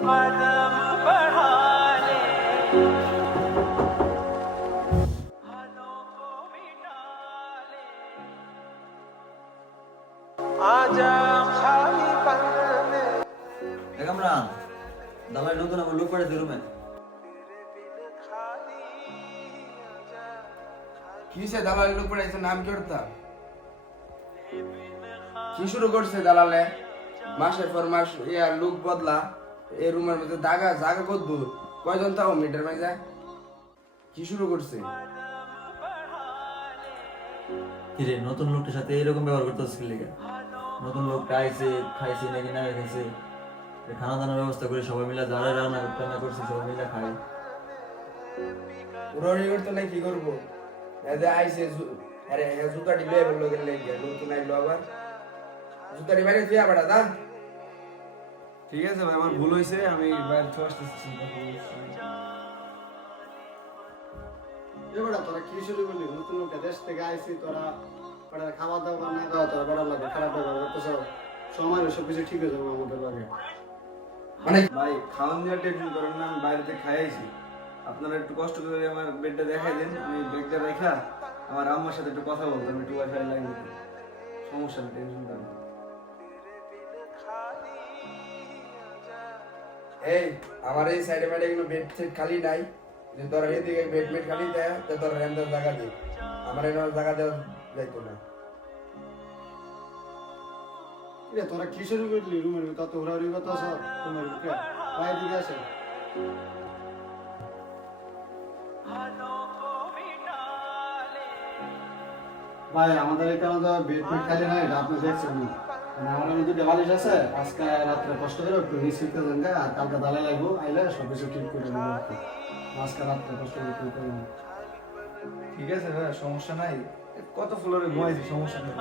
कदम बढ़ा ले हालों को मिटा ले आजा खाली पल में কামরান দালাই নতুন আমার লোক পাঠাইছে রুমে। কিসে দালাল লোক পড়াইছে নাম কি ওরতা? কি শুরু করছে দালালে? মাসের পর মাস ইয়ার লোক বদলা এই রুমের মধ্যে জাগা কত দূর কয়জন তাও মিটার মাইজা কি শুরু করছে? কিরে নতুন লোকটার সাথে এরকম ব্যবহার করতেছিস কি লেগে? নতুন লোকটা আইছে খাইছে নাকি না খাইছে খানা দানার ব্যবস্থা করে সবাই মিলে যারা রান্না করছে সবাই মিলে খায়। উড়ি করতে নাই কি করবো? এদে আইছে আরে জুতাটি লয়ে বললো গেলে নতুন আইলো আবার জুতাটি বাইরে তুই আবার দা। ঠিক আছে ভাই, আমার ভুল হয়েছে, আমি বাইরে চলে আসতেছি। এবারে তোরা কি শুরু করলি? নতুন লোক দেশ থেকে আইসি, তোরা খাওয়া দাওয়া না খাওয়া তোরা বেড়া লাগে, খারাপ ব্যবহার করতেছ। সময় সব কিছু ঠিক হয়ে যাবে আমাদের লাগে। মানে ভাই খাওয়ান দেওয়ার টেনশন করেন না, আমি বাইরেতে খাই আইছি। আপনারা একটু কষ্ট করে আমার বেডটা দেখাই দেন, আমি বেডটা রেখা আমার আম্মার সাথে একটু কথা বলতাম, একটু ওয়াইফাই লাইন দিতে। সমস্যা নেই, টেনশন করেন না। এই আমার এই সাইডে মাইডে এগুলো বেড সেট খালি নাই, যে তোর এদিকে বেড মেড খালি দেয় তো তোর রেন্দার জায়গা দে, আমার এনে জায়গা দেওয়া যাইতো না। রে তোরা কি শুরু করলি? রুমের ভিতর তো উড়াউড়ি করতেছ, তোমার ভিতরে বাইরে দিকে আসে। ভাই আমাদের এখানে তো বেড মেড খালি নাই, এটা আপনি দেখছেন না। আমার দুটো বালিশ আছে, আজকে রাত্রে কষ্ট করে একটু রিসিভ করে দেন, আর কালকে দালে লাগবো, আইলে সব কিছু ঠিক করে দেবো। আজকে রাত্রে কষ্ট করে ঠিক করে দেবো। ঠিক আছে ভাই, সমস্যা নাই। কত ফ্লোরে ঘুমাইছি, সমস্যা নেই।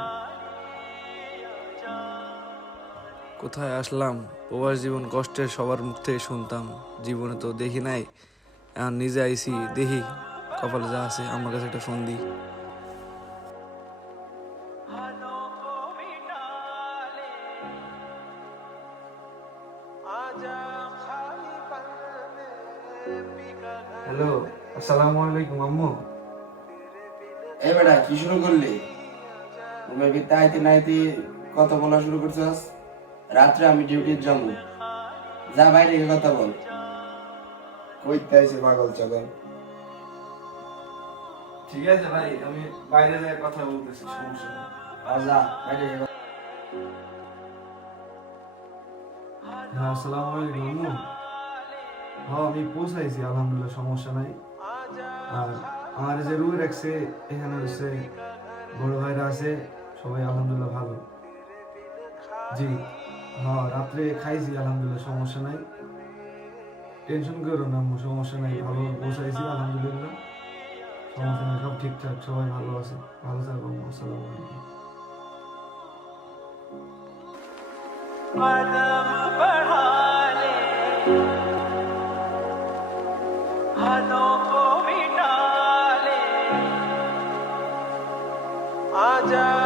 কোথায় আসলাম? প্রবাস জীবন কষ্টের সবার মুখ থেকে শুনতাম, জীবনে তো দেখি নাই, এখন নিজে আইছি, দেখি কপালে যা আছে। আমার কাছে একটা ফোন দিই। হ্যালো, আসসালামু আলাইকুম আম্মু। এই বেটা কি শুরু করলি? রুমের ভিতরে আইতে নাইতে কথা বলা শুরু করছিস? রাত্রে আমি ডিউটি যাবো, যা বাইরে গিয়ে কথা বল। কইতে আইছে পাগল ছাগল। ঠিক আছে ভাই, আমি বাইরে যাই কথা বলতেছি, সমস্যা নেই। যা বাইরে গিয়ে হ্যাঁ, আসসালামু আলাইকুম আম্মু। হ্যাঁ আমি পৌঁছাইছি, আলহামদুলিল্লাহ, সমস্যা নাই। আর আমার যে রুমে রাখছে এখানে হচ্ছে বড় ভাইরা আছে, সবাই আলহামদুলিল্লাহ ভালো। জি হ্যাঁ, রাত্রে খাইছি আলহামদুলিল্লাহ, সমস্যা নাই। টেনশন করো না আম্মু, সমস্যা নাই, ভালো পৌঁছাইছি আলহামদুলিল্লাহ, সমস্যা নাই, সব ঠিকঠাক, সবাই ভালো আছে। ভালো থাকো আম্মু, আসসালামু আলাইকুম। कदम बढ़ा ले हालों को मिटा ले आजा